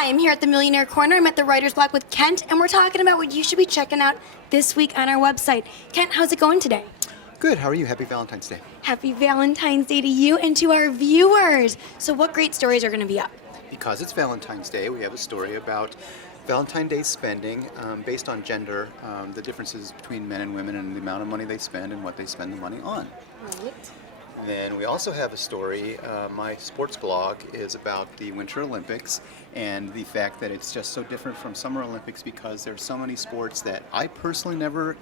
Hi, I'm here at the Millionaire Corner. I'm at the Writer's Block with Kent, and we're talking about what you should be checking out this week on our website. Kent, how's it going today? Good. How are you? Happy Valentine's Day. Happy Valentine's Day to you and to our viewers. So what great stories are going to be up? Because it's Valentine's Day, we have a story about Valentine's Day spending based on gender, the differences between men and women and the amount of money they spend and what they spend the money on. Right. Then we also have a story, my sports blog is about the Winter Olympics and the fact that it's just so different from Summer Olympics because there's so many sports that I personally never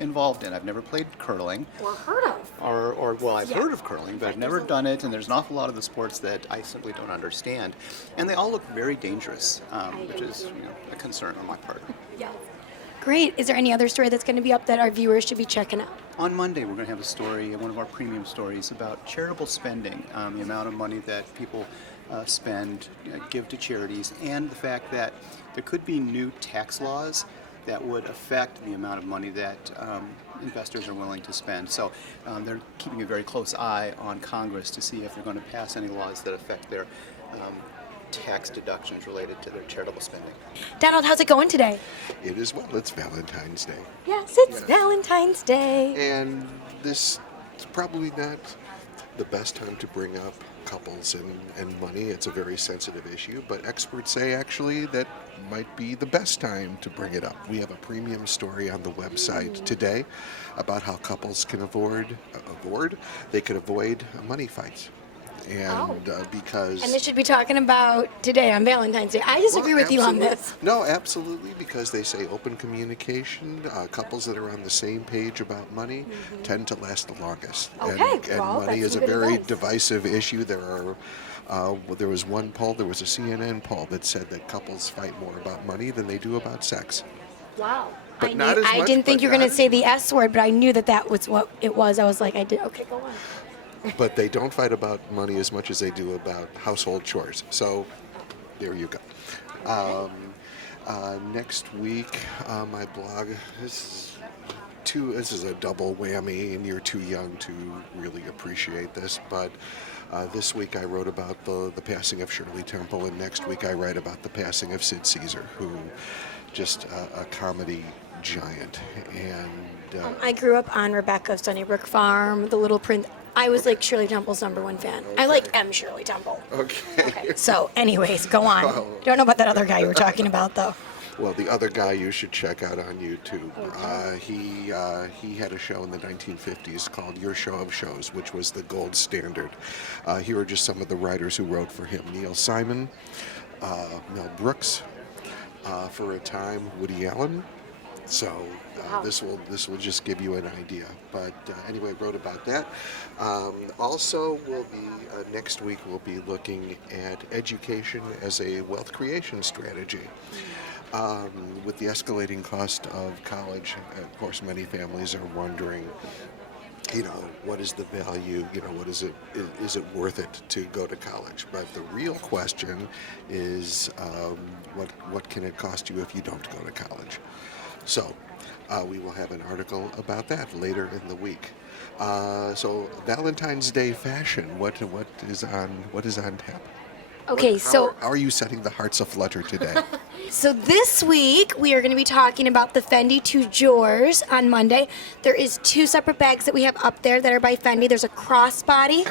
involved in. I've never played curling. Or heard of. I've heard of curling, but I've never done it, and there's an awful lot of the sports that I simply don't understand. And they all look very dangerous, which is a concern on my part. Yes. Great. Is there any other story that's going to be up that our viewers should be checking out? On Monday, we're going to have a story, one of our premium stories, about charitable spending, the amount of money that people spend, give to charities, and the fact that there could be new tax laws that would affect the amount of money that investors are willing to spend. So they're keeping a very close eye on Congress to see if they're going to pass any laws that affect their tax deductions related to their charitable spending. Donald, how's it going today? It is well. It's Valentine's Day. Yes, it's Valentine's Day. And this is probably not the best time to bring up couples and money. It's a very sensitive issue, but experts say actually that might be the best time to bring it up. We have a premium story on the website today about how couples can avoid money fights. And because... And they should be talking about today on Valentine's Day. I disagree with you on this. No, absolutely, because they say open communication, couples that are on the same page about money tend to last the longest. Okay, and money is a very divisive issue. There was one poll, there was a CNN poll that said that couples fight more about money than they do about sex. Wow. But I didn't think you were going to say the S word, but I knew that was what it was. I was like, okay, go on. But they don't fight about money as much as they do about household chores. So there you go. Next week, my blog this is a double whammy, and you're too young to really appreciate this. But this week I wrote about the passing of Shirley Temple, and next week I write about the passing of Sid Caesar, who just a comedy giant. And I grew up on Rebecca of Sunnybrook Farm, The Little Prince. I was like Shirley Temple's #1 fan. Okay. I like M. Shirley Temple. Okay. So, anyways, go on. Don't know about that other guy you were talking about, though. Well, the other guy you should check out on YouTube. Okay. He had a show in the 1950s called Your Show of Shows, which was the gold standard. Here are just some of the writers who wrote for him: Neil Simon, Mel Brooks, for a time Woody Allen. So this will just give you an idea. But anyway, wrote about that. Also, next week we'll be looking at education as a wealth creation strategy. With the escalating cost of college, of course, many families are wondering, what is the value? What is it? Is it worth it to go to college? But the real question is, what can it cost you if you don't go to college? So we will have an article about that later in the week. So Valentine's Day fashion, what is on tap? Okay, How are you setting the hearts aflutter today? So this week we are going to be talking about the Fendi Two Drawers on Monday. There is 2 separate bags that we have up there that are by Fendi. There's a crossbody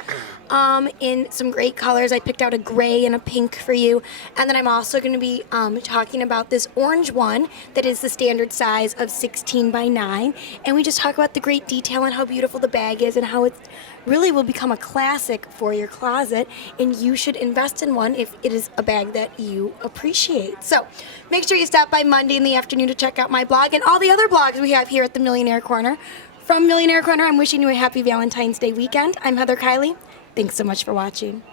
in some great colors. I picked out a gray and a pink for you. And then I'm also going to be talking about this orange one that is the standard size of 16 by 9. And we just talk about the great detail and how beautiful the bag is and how it really will become a classic for your closet. And you should invest in one if it is a bag that you appreciate. So make sure you stop by Monday in the afternoon to check out my blog and all the other blogs we have here at the Millionaire Corner. From Millionaire Corner, I'm wishing you a happy Valentine's Day weekend. I'm Heather Kiley. Thanks so much for watching.